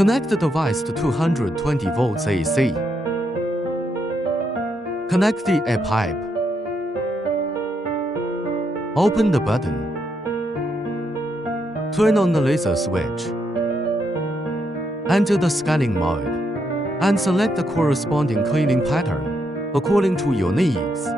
Connect the device to 220 volts AC. Connect the air pipe. Open the button. Turn on the laser switch. Enter the scanning mode and select the corresponding cleaning pattern according to your needs.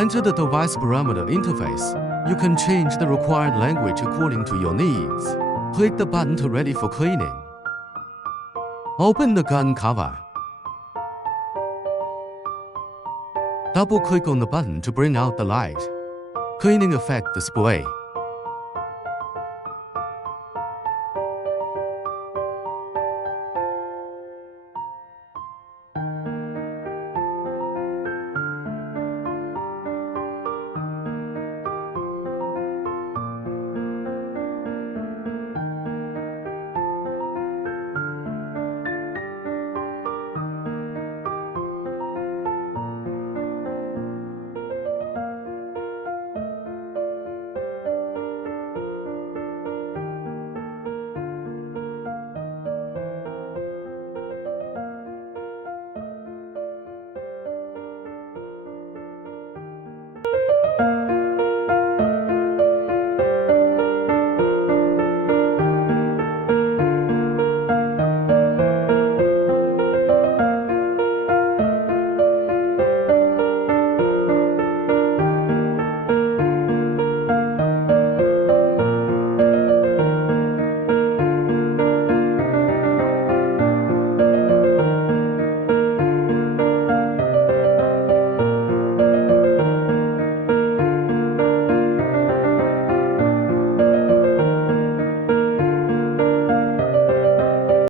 Enter the device parameter interface. You can change the required language according to your needs. Click the button to ready for cleaning. Open the gun cover. Double-click on the button to bring out the light. Cleaning effect display.